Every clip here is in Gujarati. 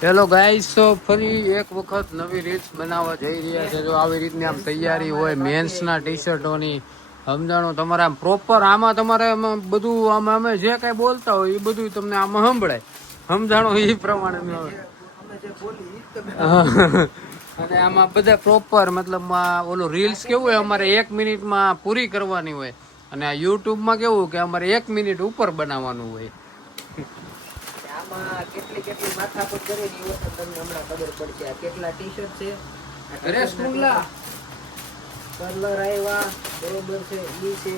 હેલો ગાઈસ, તો ફરી એક વખત નવી રીલ્સ બનાવવા જઈ રહ્યા છે. જો આવી રીતની આમ તૈયારી હોય મેન્સના ટી શર્ટોની, સમજાણો તમારે આમ પ્રોપર આમાં તમારે બધું આમાં અમે જે કાંઈ બોલતા હોય એ બધું તમને આમાં સંભળાય, સમજાણો એ પ્રમાણે. અને આમાં બધા પ્રોપર મતલબ ઓલું રીલ્સ કેવું હોય અમારે 1 મિનિટમાં પૂરી કરવાની હોય, અને આ યુટ્યુબમાં કેવું કે અમારે 1 મિનિટ ઉપર બનાવવાનું હોય. કેટલી કેટલી માથાકૂટ કરી એ વખત તમને હમણાં ખબર પડશે. આ કેટલા ટી શર્ટ છે, કલર આવ્યા બરોબર છે ઈ છે,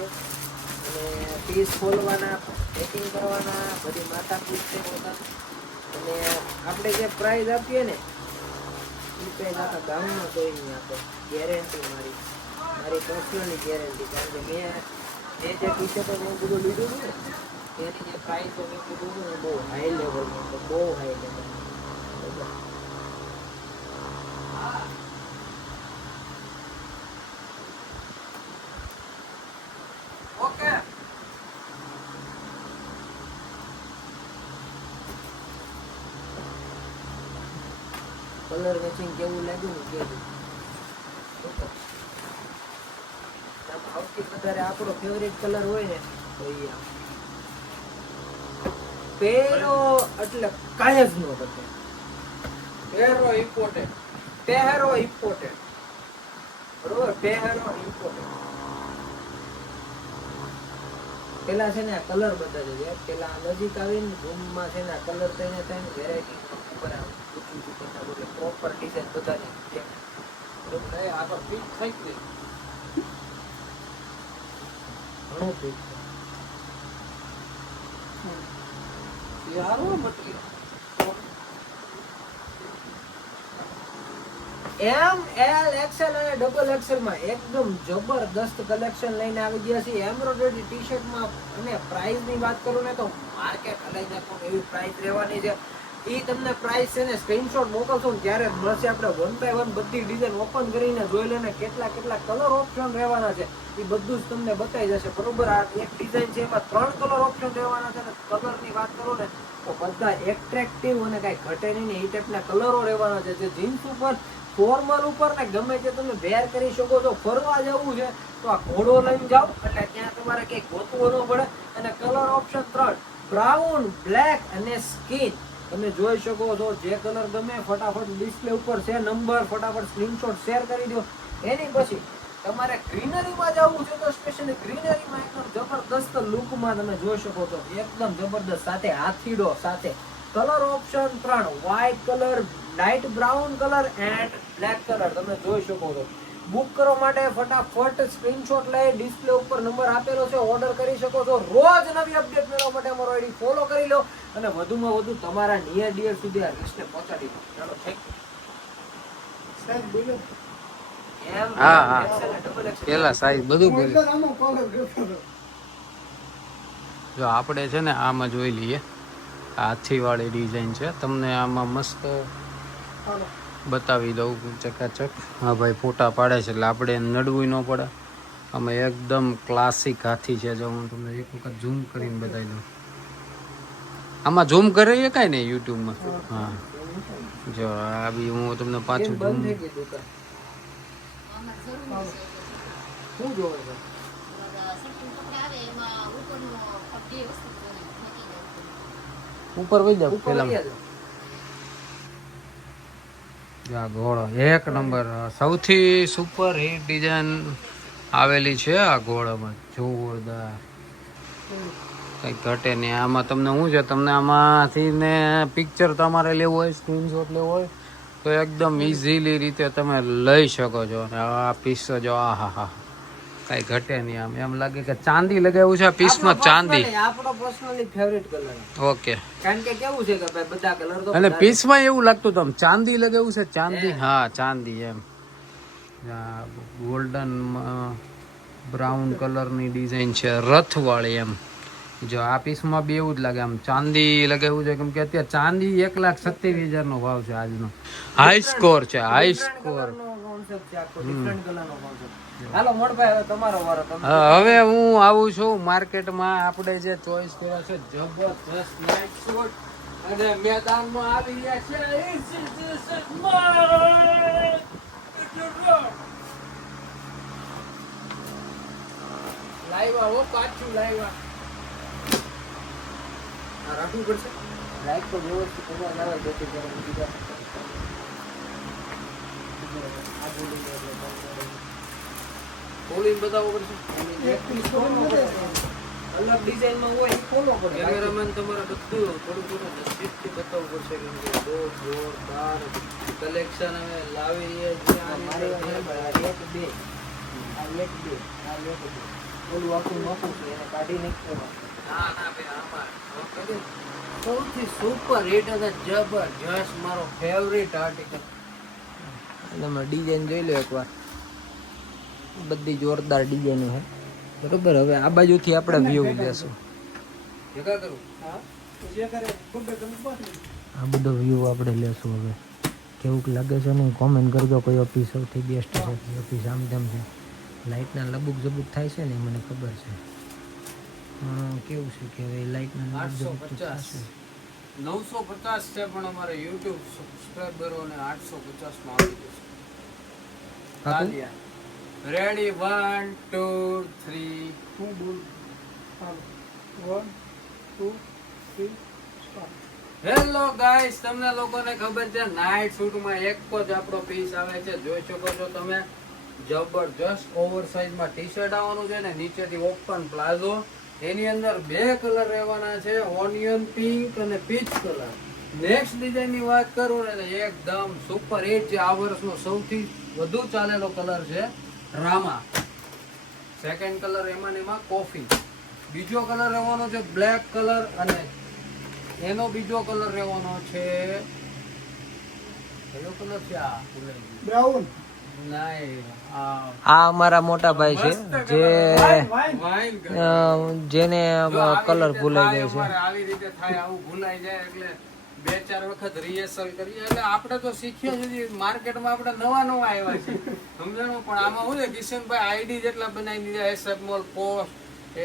અને પીસ ખોલવાના, પેકિંગ કરવાના, બધી માથાકૂટ છે. અને આપણે જે પ્રાઇઝ આપીએ ને એ પ્રાઇઝ આખા ગામમાં કોઈ નહીં આપે. ગેરંટી મારી પર્સનલી ગેરંટી. કારણ કે મેં જે ટી શર્ટો મેં બધું લીધું ને એની જે પ્રાઇસ મેં કીધું ને બહુ હાઈ લેવલમાં, તો બહુ high level. Okay, colour matching કેવું લાગ્યું ને કેવું. સૌથી વધારે આપણો ફેવરેટ કલર હોય ને તો એ પહેરો એટલે કાંઈ જ ન બચે. પહેરો ઇમ્પોર્ટન્ટ, બરોબર, પહેરો ઇમ્પોર્ટન્ટ. પેલા છે ને આ કલર બતાવી દે. પેલા નજીક આવીને રૂમમાં છે ને આ કલર થઈને થાય વેરાયટી ઉપર આવે, પ્રોપર ડિઝાઇન બતાવી. આ તો ફિટ થઈ ગઈ, ઘણું ફિટ છે. એમ, એલ, એક્સેલ અને ડબલ એક્સેલ માં એકદમ જબરદસ્ત કલેક્શન લઈને આવી ગયા છે એમ્બ્રોઇડરી ટી શર્ટ માં. અને પ્રાઇસ ની વાત કરું ને તો માર્કેટ હલાઈ નાખો એવી પ્રાઇસ રહેવાની છે. એ તમને પ્રાઇસ છે ને સ્ક્રીનશોટ મોકલશો ને ત્યારે મળશે. આપણે 1 બાય 1 બધી ડિઝાઇન ઓપન કરીને જોઈ લેને કેટલા કેટલા કલર ઓપ્શન રહેવાના છે એ બધું જ તમને બતાવી જશે. બરોબર, આ એક ડિઝાઇન છે એમાં 3 કલર ઓપ્શન રહેવાના છે. કલર ની વાત કરો ને તો બધા એટ્રેક્ટિવ અને કઈ ઘટે નહીં એ ટાઈપના કલરો રહેવાના છે. જે જીન્સ ઉપર, ફોર્મલ ઉપર ને ગમે તે તમે વેર કરી શકો છો. ફરવા જવું છે તો આ ઘોડો લઈને જાઓ એટલે ત્યાં તમારે કઈ ગોતવું ન પડે. અને કલર ઓપ્શન 3, બ્રાઉન, બ્લેક અને સ્કિન. તમે જોઈ શકો છો જે કલર ગમે ફટાફટ ડિસ્પ્લે ઉપર છે નંબર, ફટાફટ સ્ક્રીનશોટ શેર કરી દો. એની પછી તમારે ગ્રીનરીમાં જવું છે તો સ્પેશિયલી ગ્રીનરીમાં એકદમ જબરદસ્ત લુકમાં તમે જોઈ શકો છો, એકદમ જબરદસ્ત. સાથે હાથીડો સાથે. Colour option 3, white colour, light brown colour and black colour. તમે જોઈ શકો છો. બુક કરવા માટે ફટાફટ સ્ક્રીનશોટ લઈ ડિસ્પ્લે ઉપર નંબર આપેલો છે, ઓર્ડર કરી શકો છો. રોજ નવી અપડેટ મેળવવા માટે અમારો આઈડી ફોલો કરી લો અને વધુમાં વધુ તમારા નિયર ડિયર સુધી આ લિસ્ટને પહોંચાડી દો. ચાલો, થેન્ક યુ. હા, પેલા સાઈઝ બધું બોલ્યું. જો આપણે છે ને આમાં જોઈ લઈએ, હાથી વાળી ડિઝાઇન છે. તમને આમાં મસ્ત બતાવી દઉં ચકાચક. હા ભાઈ, ફોટા પાડે છે એટલે આપણે નડવું ન પડે. આમાં એકદમ ક્લાસિક હાથી છે. જો હું તમને એક વખત ઝૂમ કરીને બતાવી દઉં. આમાં ઝૂમ કરીએ કાંઈ નહીં યુટ્યુબમાં. હા, જો આ બી હું તમને પાછું ઝૂમ. ઉપર વહી જાવ પેલા. ઘોડો એક નંબર, સૌથી સુપર હિટ ડિઝાઇન આવેલી છે આ ઘોડામાં. જોરદાર, કઈ ઘટે નહીં. આમાં તમને શું છે, તમને આમાંથી ને પિક્ચર તમારે લેવું હોય, સ્ક્રીનશોટ લેવો હોય તો એકદમ ઇઝીલી રીતે તમે લઈ શકો છો. અને આ પીસ જો, આ હા હા, કઈ ઘટે નહીં. આમ એમ લાગે કે ચાંદી લગાવ્યું છે આ પીસમાં. ચાંદી આપણો પર્સનલી ફેવરેટ કલર. ઓકે, કારણ કે કેવું છે કે ભાઈ બધા કલર તો અને પીસમાં એવું લાગતું હતું ચાંદી લગાવ્યું છે. ચાંદી, હા ચાંદી એમ. ગોલ્ડન બ્રાઉન કલરની ડિઝાઇન છે, રથવાળી એમ. જો આ પીસમાં બી એવું જ લાગે આમ ચાંદી લગાવ્યું છે. કેમ કે અત્યારે ચાંદી 1,27,000 નો ભાવ છે આજનો. હાઈ સ્કોર છે, હાઈ સ્કોર. હવે હું આવું છું માર્કેટમાં. આપણે જે ચોઈસ કર્યા છે જબરદસ્ત નાઇટ શૂટ અને મેદાનમાં આવી રહ્યા છે લાવ્યા હો પાછું લાવ્યા રાખવું પડશે રાઈટ તો વ્યવસ્થિત કરવા લાવે જેથી કરીને બીજા આ બોલી ખોલીને બતાવવું પડશે અલગ ડિઝાઇનમાં હોય એ ખોલવો પડે કેમેરામેન તમારે બધું થોડું થોડું નજીકથી બતાવવું પડશે કેમ કે બહુ જોરદાર કલેક્શન અમે લાવી રહ્યા છીએ મારી વાત બરાબર. આ એક બે ઓલું આખું નોખું છે એને કાઢી નાખવાનું ના ના ભાઈ આમાં સૌથી સુપર હિટ અને જબરજસ્ત મારો ફેવરિટ આર્ટિકલ તમે ડિઝાઇન જોઈ લો એકવાર બધી જોરદાર ડિઝાઇન છે બરોબર હવે આ બાજુથી આપણે વ્યૂ લેશું ભેગા કરું આ બધો વ્યૂ આપણે લેશું હવે કેવું લાગે છે ને કોમેન્ટ કરજો કયો પીસ સૌથી બેસ્ટ છે કયો પીસ આમ તેમ છે લાઇટના લબુક જબુક થાય છે ને એ મને ખબર છે કેવું છે કે હવે લાઇટના લબુક જબુક તો થશે. 950 છે પણ અમારે YouTube સબસ્ક્રાઇબરોને 850 માં આવી જશે. તાલિયા રેડી 1 2 3 હેલો ગાઈસ તમને લોકોને ખબર છે નાઇટ શૂટમાં એક જ આપણો પીસ આવે છે જોઈ શકો છો તમે જબરજસ્ત ઓવરસાઇઝ માં ટી-શર્ટ આવવાનું છે ને નીચેથી ઓપન પ્લાઝો એની અંદર બે કલર રહેવાના છે ઓનિયન પિંક અને પીચ કલર. નેક્સ્ટ ડિઝાઇન ની વાત કરું ને તો એકદમ સુપર હિટ છે આ વર્ષનો સૌથી વધુ ચાલેલો કલર છે રામા. સેકન્ડ કલર એમાં ને એમાં કોફી. બીજો કલર રહેવાનો છે બ્લેક કલર અને એનો બીજો કલર રહેવાનો છે કયો કલર છે આ બ્રાઉન નહીં આ અમારા મોટા ભાઈ છે જે વાઇન કલર જેને કલર ભૂલાઈ જાય છે આવી રીતે થાય આવું ભૂલાઈ જાય એટલે બે ચાર વખત રિહર્સલ કરીએ એટલે આપણે તો શીખ્યા જ માર્કેટમાં આપણે નવા આવ્યા છે સમજાણું પણ આમાં શું છે કિશનભાઈ આઈડી જેટલા બનાવી દીધા SF mall post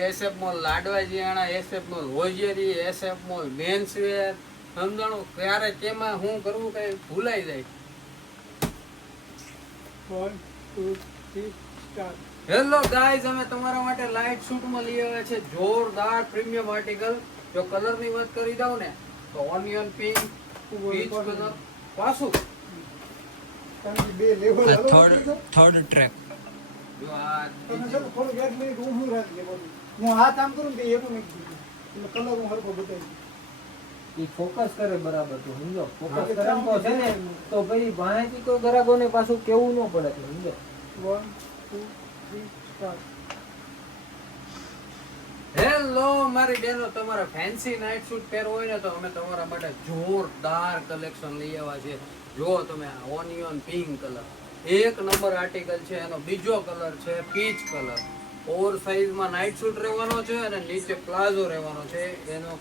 SF mall લાડવા જીયાણા SF mall hosiery SF mall menswear સમજાણું ક્યારે કેમાં શું કરવું કઈ ભૂલાઈ જાય. 1 2 3 સ્ટાર્ટ હેલો ગાઈઝ અમે તમારા માટે લાઇટ શૂટ માં લઈ આવ્યા છે જોરદાર પ્રીમિયમ આર્ટિકલ. જો કલર ની વાત કરી દઉં ને તો ઓનિયન પિંક પીચ કલર પાછું તમે બે લેવલ થર્ડ ટ્રેક જો આ તમે સર થોડું એક મિનિટ ઊભું રાખજે બધું હું હાથ આમ કરું ને એવું નહીં કીધું એટલે કલર હું હરકો બતાવી ઈ ફોકસ કરે બરાબર તો સમજો ફોકસ હા, કરે તો છે ને તો ભાઈ ભાઈથી કોઈ ગ્રાહકોને પાછું કેવું ન પડે છે સમજો 1 2 3 સ્ટાર્ટ હેલો મારી બહેનો તમારા ફેન્સી નાઇટ શૂટ પહેરવો હોય ને તો અમે તમારા માટે જોરદાર કલેક્શન લઈ આવ્યા છે. જો તમે ઓનિયન પિંક કલર એક નંબર આર્ટિકલ છે એનો બીજો કલર છે પીચ કલર. ઓવર સાઇઝમાં નાઇટ શૂટ રહેવાનો છે અને નીચે પ્લાઝો રહેવાનો છે. એનો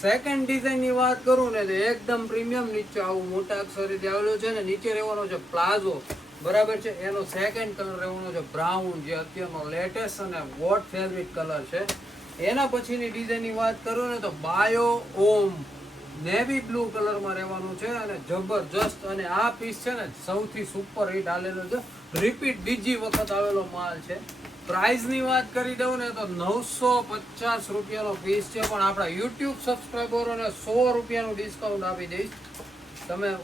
સેકન્ડ ડિઝાઇન ની વાત કરું ને તો એકદમ પ્રીમિયમ નીચે આવું મોટા અક્ષરેથી આવેલું છે ને નીચે રહેવાનો છે પ્લાઝો બરાબર છે. એનો સેકન્ડ કલર રહેવાનો છે બ્રાઉન જે અત્યારનો લેટેસ્ટ અને વોટ ફેવરિટ કલર છે. એના પછીની ડિઝાઇન ની વાત કરું ને તો બાયો ઓમ નેવી બ્લુ કલરમાં રહેવાનું છે અને જબરજસ્ત અને આ પીસ છે ને સૌથી સુપર હિટ આલેલો છે રિપીટ બીજી વખત આવેલો માલ છે. પ્રાઇસ ની વાત કરી દઉં ને તો 950 રૂપિયાનો પીસ છે પણ આપણા યુટ્યુબ સબસ્ક્રાઇબરોને 100 રૂપિયાનું ડિસ્કાઉન્ટ આપી દઈશ.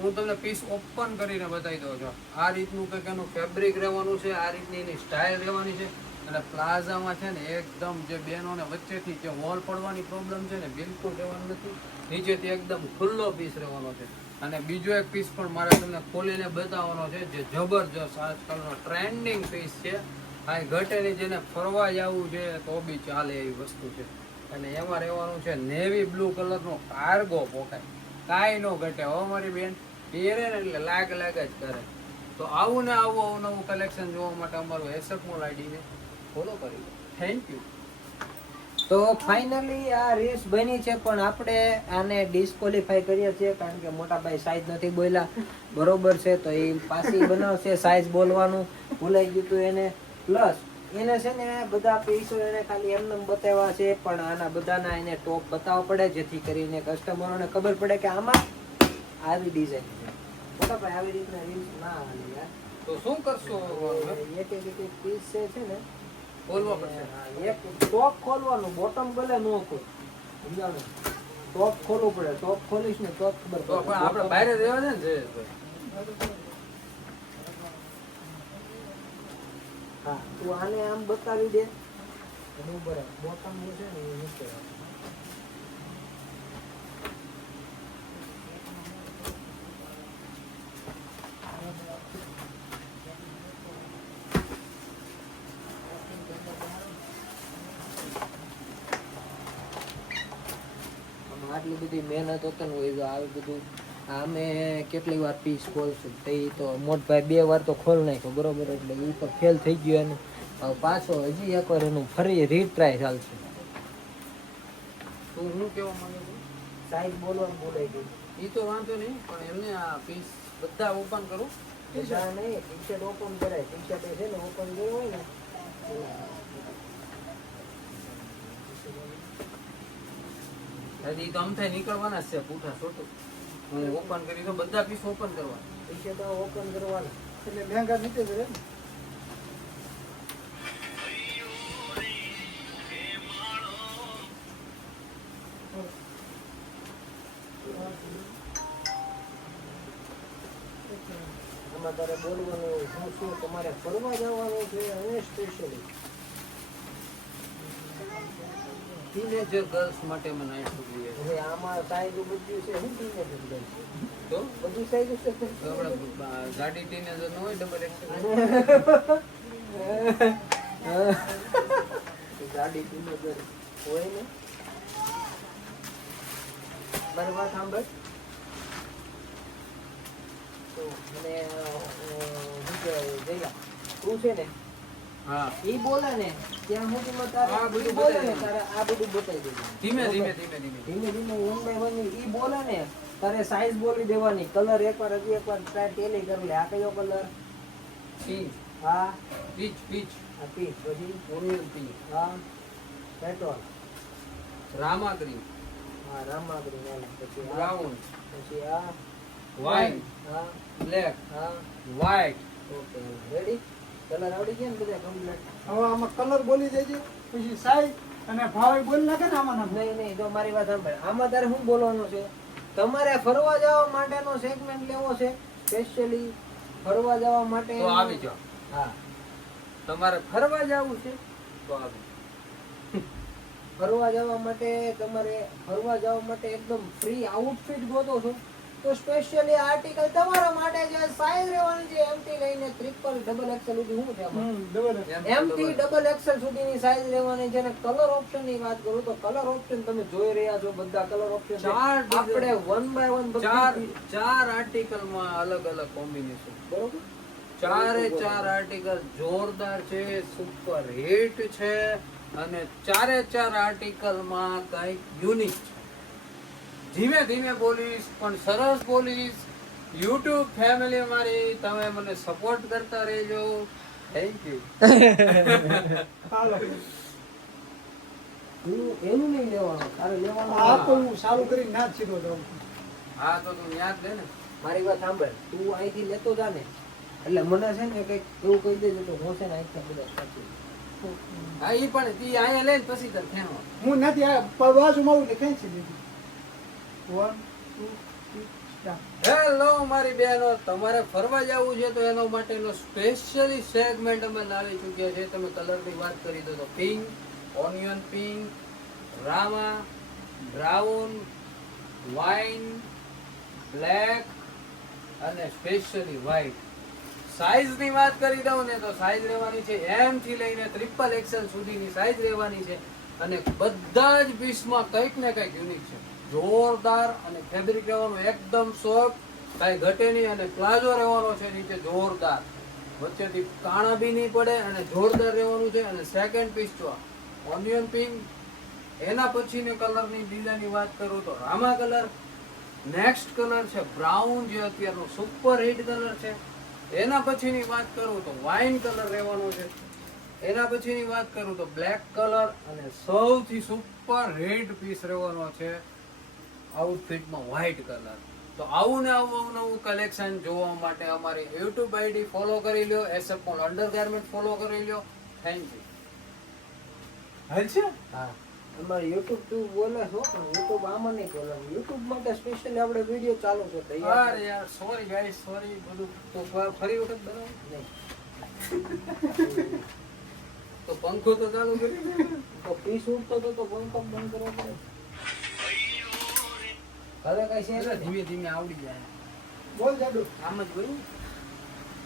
હું તમને પીસ ઓપન કરીને બતાવી દઉં છું. આ રીતનું કંઈક એનું ફેબ્રિક રહેવાનું છે આ રીતની એની સ્ટાઇલ રહેવાની છે અને પ્લાઝામાં છે ને એકદમ જે બહેનોને વચ્ચેથી જે હોલ પડવાની પ્રોબ્લેમ છે ને બિલકુલ રહેવાનું નથી. નીચેથી એકદમ ખુલ્લો પીસ રહેવાનો છે અને બીજો એક પીસ પણ મારે તમને ખોલીને બતાવવાનો છે જે જબરજસ્ત આજકાલનો ટ્રેન્ડિંગ પીસ છે. આ ઘટેની જેને ફરવા જવું છે તો બી ચાલે એવી વસ્તુ છે અને એમાં રહેવાનું છે નેવી બ્લુ કલરનો કાર્ગો પોકેટ. કાંઈ ન ઘટે હો મારી બેન પહેરે ને એટલે લાગ જ કરે. તો આવું ને આવું અવનવું કલેક્શન જોવા માટે અમારું એસએફ મોલ આઈડીને ફોલો કરી દો. Thank you. તો ફાઇનલી આ રીલ્સ બની છે પણ આપણે આને ડિસ્કોલિફાઈ કરીએ છીએ કારણ કે મોટા ભાઈ સાઈઝ નથી બોલ્યા બરોબર છે તો એ પાછી બનાવશે સાઈઝ બોલવાનું ભૂલાઈ ગયું હતું એને પ્લસ એને છે ને બધા પીસો એને ખાલી એમને એમ બતાવ્યા છે, પણ આના બધાના એને ટોપ બતાવવા પડે જેથી કરીને કસ્ટમરોને ખબર પડે કે આમાં આવી ડિઝાઇન છે. મોટા ભાઈ આવી રીતના રીલ્સ ના આવે યાર. તો શું કરશો? એક પીસ છે ને બોલવા પડશે. હા, એક ટોપ ખોલવાનું, બોટમ ભલે નો ખોલ, સમજાણું? ટોપ ખોલવું પડે. ટોપ ખોલીશ ને તો જ ખબર તો પણ આપણે પડે. બહાર રહેવા છે ને જયેશભાઈ. હા, તું આને આમ બતાવી દે અને ઉપર બોટમ નું છે ને એ નીચે રાખ. આટલી બધી મહેનત હોતી ને હોય તો આવી બધું અમે કેટલી વાર પીસ ખોલશું તે તો મોટભાઈ 2 વાર તો ખોલ નાખ્યો બરોબર, એટલે એ તો ફેલ થઈ ગયો એનું. હવે પાછો હજી એકવાર એનું ફરી રીટ્રાય ચાલશે. તું હું કેવા માંગે છું? સાઈઝ બોલવાનું બોલાઈ ગયું. ઈ તો વાંધો નહીં, પણ એમને આ પીસ બધા ઓપન કરું. બધા નહીં, ટી શર્ટ ઓપન કરાય. ટી શર્ટ છે ને ઓપન કર્યું હોય ને હજી તો અમથાય નીકળવાના જ છે પૂઠા છોટું. હું ઓપન કરી તો બધા પીસ ઓપન કરવા. ટી શર્ટ ઓપન કરવાના. એટલે લેંગા નીચે જ રહે ને. આમાં તારે બોલવાનું શું શું તમારે ફરવા જવાનું છે અને સ્પેશિયલી ટીનેજર ગર્લ્સ માટે મેં નાઇટ સૂટ લઈએ છીએ. હવે આમાં સાઈઝ બધું છે શું ટીનેજર છે તો બધી સાઈઝ છે આપણે ગાડી ટીનેજર નો હોય ડબલ એક્સેલ. ગાડી ટીનેજર હોય ને. મારી વાત સાંભળ તો મને શું કહેવાય જયા તું છે ને હા, ઈ બોલે ને ત્યાં સુધીમાં તારે આ બધું ઈ બોલે ને બતાવી તારે આ બધું બતાવી દેજે. ધીમે ધીમે ધીમે ધીમે. ધીમે ધીમે 1 by 1 ઈ બોલે ને તારે સાઈઝ બોલી દેવાની. કલર એકવાર હજી એકવાર ટ્રાય ટેલી કરી લે. આ કયો કલર? પિંક, હા પીચ પીચ, આ પીચ. પછી ઓનિયન પિંક, હા પેટ્રોલ. રામા ગ્રીન, હા રામા ગ્રીન. પછી આ બ્રાઉન, પછી આ વાઇન, હા બ્લેક, હા વ્હાઇટ. Okay ready. કલર આવડી ગયા ને બધા કમ્પ્લીટ? હવે આમાં કલર બોલી દેજે, પછી સાઈઝ અને ભાવ બોલી નાખે ને આમાં નાખે. નહીં નહીં, તો મારી વાત સાંભળ. આમાં તારે શું બોલવાનું છે? તમારે ફરવા જવા માટેનો સેગમેન્ટ લેવો છે, સ્પેશિયલી ફરવા જવા માટે. તો આવી જાઓ. હા, તમારે ફરવા જવું છે તો આવી ફરવા જવા માટે તમારે ફરવા જવા માટે એકદમ ફ્રી આઉટફિટ ગોતો છો તો સ્પેશિયલી આર્ટિકલ તમારા માટે જે સાઈઝ રહેવાની છે એમથી લઈને ટ્રિપલ ડબલ એક્સેલ સુધી શું છે આમાં? ડબલ એમથી ડબલ એક્સેલ સુધીની સાઈઝ રહેવાની છે. અને કલર ઓપ્શન ની વાત કરું તો કલર ઓપ્શન તમે જોઈ રહ્યા છો, બધા કલર ઓપ્શન છે. ચાર આપણે 1 by 1 ચાર આર્ટિકલ માં અલગ અલગ કોમ્બિનેશન. બરોબર. ચારે ચાર આર્ટિકલ જોરદાર છે, સુપર હિટ છે, અને ચારે ચાર આર્ટિકલ માં કઈક યુનિક છે. ધીમે ધીમે બોલીશ પણ સરસ બોલીશ. યુટ્યુબ ફેમિલી મારી, તમે મને સપોર્ટ કરતા રહેજો. Thank you. હાલો. એનું નહીં લેવાનું, તારે લેવાનું. આ તો હું ચાલુ કરીને ના જ સીધો જાઉં છું. હા તો તું યાદ દે ને. મારી વાત સાંભળ, તું અહીંથી લેતો જા ને એટલે મને છે ને કઈક એવું કહી દેજો તો હું છે ને અહીંથી બધા સાચી. હા ઈ પણ તી આયા લઈને પછી તને ફેણવા. હું નથી આ બાજુમાં આવું એટલે ક્યાંય છે દીધી. 1 2 3 સ્ટાર્ટ. હેલો મારી બહેનો, તમારે ફરવા જવું છે તો એનો માટેનો સ્પેશિયલી સેગમેન્ટ અમે લાવી ચૂક્યા છે. તમે કલરની વાત કરી દો તો pink, onion pink, Rama, brown, wine, black અને સ્પેશિયલી વ્હાઇટ. સાઈઝ ની વાત કરી દઉં ને તો સાઈઝ રહેવાની છે M થી લઈને ટ્રિપલ એક્સેલ સુધીની સાઈઝ રહેવાની છે. અને બધા જ પીસમાં કંઈક ને કંઈક યુનિક છે. જોરદાર. અને ફેબ્રિક રહેવાનું એકદમ સોફ્ટ, કાંઈ ઘટે નહીં. અને પ્લાઝો રહેવાનો છે નીચે જોરદાર, વચ્ચેથી કાણા બી નહીં પડે અને જોરદાર રહેવાનું છે. અને સેકન્ડ પીસ જો ઓનિયન પિંક, એના પછીની કલરની ડિઝાઇનની વાત કરું તો રામા કલર, નેક્સ્ટ કલર છે બ્રાઉન જે અત્યારનો સુપર હિટ કલર છે. એના પછીની વાત કરું તો વાઇન કલર રહેવાનો છે. એના પછીની વાત કરું તો બ્લેક કલર અને સૌથી સુપર હિટ પીસ રહેવાનો છે આઉટફિટમાં વ્હાઇટ કલર. તો આવું ને આવું નવું કલેક્શન જોવા માટે અમારી યુટ્યુબ આઈડી ફોલો કરી લ્યો, એસએફ મોલ અંડરગાર્મેન્ટ ફોલો કરી લ્યો. Thank you. હાલ છે હા અમારે યુટ્યુબ તું બોલે છો પણ યુટ્યુબ આમાં નહીં બોલે. યુટ્યુબ માટે સ્પેશિયલી આપણે વિડીયો ચાલુ છે તૈયાર. અરે યાર સોરી ગાઈસ, સોરી. બધું તો ફરી વખત બનાવો. નહીં તો પંખો તો ચાલુ કરી દે. તો પીસ ઉડતો તો પંપ બંધ કરવો પડે. હવે કઈ છે એટલે નહીં. ધીમે ધીમે આવડી જાય. બોલ જાડુ આમ જ બોલું.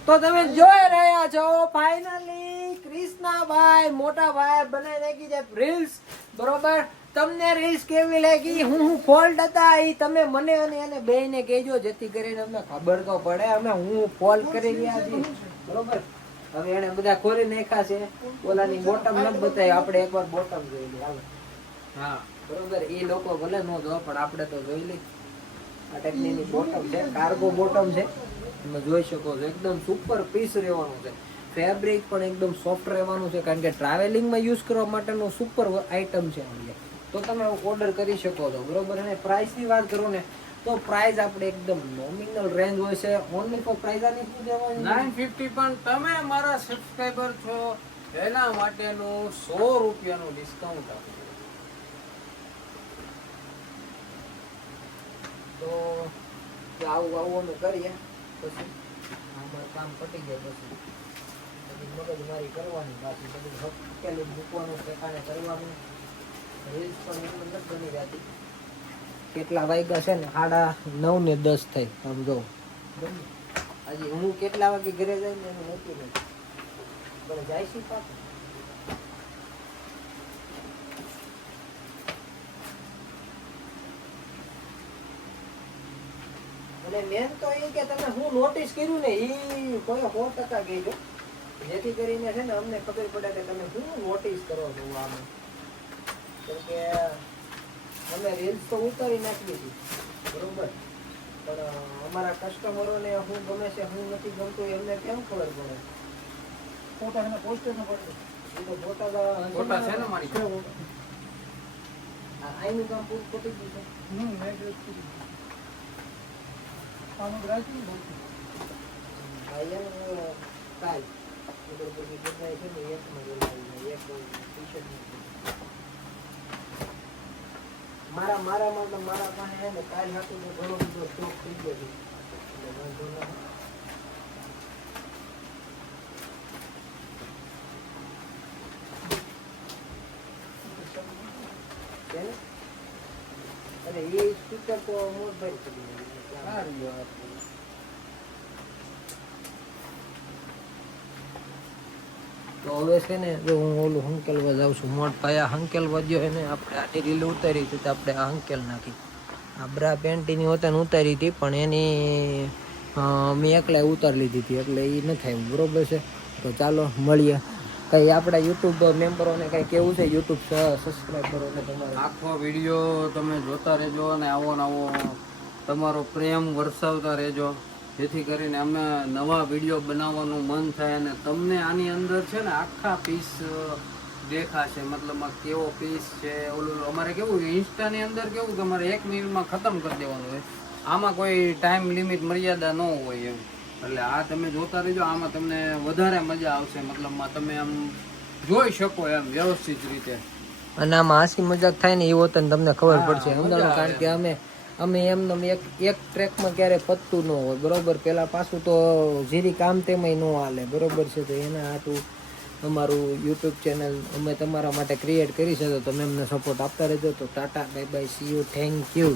તો તમે જોઈ રહ્યા છો ફાઇનલી કૃષ્ણાભાઈ મોટા ભાઈ બનાવી નાખી છે રીલ્સ. બરોબર, તમને રીલ્સ કેવી લાગી, હું ફોલ્ટ હતા એ તમે મને અને એને બેયને કહેજો, જેથી કરીને અમને ખબર તો પડે અમે હું ફોલ્ટ કરી રહ્યા છીએ. બરોબર, હવે એને બધા ખોરી નાખ્યા છે. ઓલાની બોટમ ન બતાવી, આપણે એકવાર બોટમ જોઈ લઈએ. હાલો. હા બરોબર, એ લોકો ભલે નો જો પણ આપણે તો જોઈ લઈ. આ ટાઈપની બોટમ છે, કાર્ગો બોટમ છે. તમે જોઈ શકો છો એકદમ સુપર પીસ રહેવાનું છે. ફેબ્રિક પણ એકદમ સોફ્ટ રહેવાનું છે, કારણ કે ટ્રાવેલિંગમાં યુઝ કરવા માટેનું સુપર આઇટમ છે. તો તમે ઓર્ડર કરી શકો છો. બરોબર, અને પ્રાઇસની વાત કરું ને તો પ્રાઇસ આપણે એકદમ નોમિનલ રેન્જ હોય છે. ઓનલી ફોર પ્રાઇસ આની શું કહેવાય 950. પણ તમે મારા સબસ્ક્રાઇબર છો એના માટેનું 100 રૂપિયાનું ડિસ્કાઉન્ટ આપો. તો આવું અમે કરીએ પછી અમારું કામ પતી જાય પછી મગજમારી કરવાની, પાછી બધું હકેલી મૂકવાનું, ઠેકાણે કરવાનું. રીલ્સ પણ એટલું નથી બની જતી. કેટલા વાગ્યા છે ને 9:30 ને 10 થઈ. આમ જો હજી હું કેટલા વાગે ઘરે જાય ને એનું નક્કી નથી, પણ જાય છે પાછું. અને મેન તો એ કે તમે હું નોટિસ કર્યું ને એ કોઈ 100% કહેજો, જેથી કરીને છે ને અમને ખબર પડે કે તમે શું નોટિસ કરો છો આમાં. કેમ કે અમે રીલ્સ તો ઉતારી નાખી હતી, બરોબર, પણ અમારા કસ્ટમરોને શું ગમે છે શું નથી ગમતું એમને કેમ ખબર પડે? ફોટા એને પોસ્ટર ન પડે એ તો ફોટા ફોટા છે ને મારી પાસે. આઈનું કામ પૂરું પતી ગયું છે. મેં ડ્રેસ કરી કામ રાખ્યું બહુ ભાઈ કાલ ઉધર પછી બધાય છે ને એકમાં બોલાવી એક ટી-શર્ટ મારા પાસે છે ને કાલ હાથું તો ઘણો બધો સ્ટોક થઈ ગયો છે, એટલે વાંધો ના આવે. છે ને? અરે એ સ્પીકર તો મોટભાઈ કરી સારું યાર. તો હવે છે ને જો હું ઓલું હંકેલવા જાઉં છું. મોટ પાયા હંકેલવા ગયો એને આપણે આની રીલ ઉતારી હતી તો આપણે આ હંકેલ નાખી. આ બ્રા પેન્ટીની હોતા ઉતારી હતી પણ એની મેં એકલા ઉતારી લીધી હતી એટલે એ ન થાય. બરોબર છે, તો ચાલો મળીએ. કંઈ આપણા યુટ્યુબ મેમ્બરોને કંઈ કેવું છે, યુટ્યુબ સબસ્ક્રાઈબરોને તમારે? આખો વિડીયો તમે જોતા રહેજો અને આવો ને આવો તમારો પ્રેમ વરસાવતા રહેજો, જેથી કરીને અમે નવા વિડીયો બનાવવાનું મન થાય અને તમને આની અંદર છે ને આખા પીસ દેખાશે. મતલબમાં કેવો પીસ છે. ઓલું અમારે કેવું ઇન્સ્ટાની અંદર કેવું કે અમારે 1 મિનિટમાં ખતમ કરી દેવાનું હોય, આમાં કોઈ ટાઈમ લિમિટ મર્યાદા ન હોય એમ. એટલે આ તમે જોતા રહેજો, આમાં તમને વધારે મજા આવશે. મતલબમાં તમે આમ જોઈ શકો એમ વ્યવસ્થિત રીતે. અને આમાં હાસી મજાક થાય ને એવો તને તમને ખબર હા, પડશે મજા અંદાજો, આવે. કારણ કે અમે એમને એક ટ્રેકમાં ક્યારે પતતું ન હોય. બરોબર, પેલા પાછું તો જીરી કામ તેમાંય ન હાલે. બરોબર છે, તો એના હાટું અમારું યુટ્યુબ ચેનલ અમે તમારા માટે ક્રિએટ કરી છે, તો તમે અમને સપોર્ટ આપતા રહેજો. તો Tata, bye bye, C you, thank you.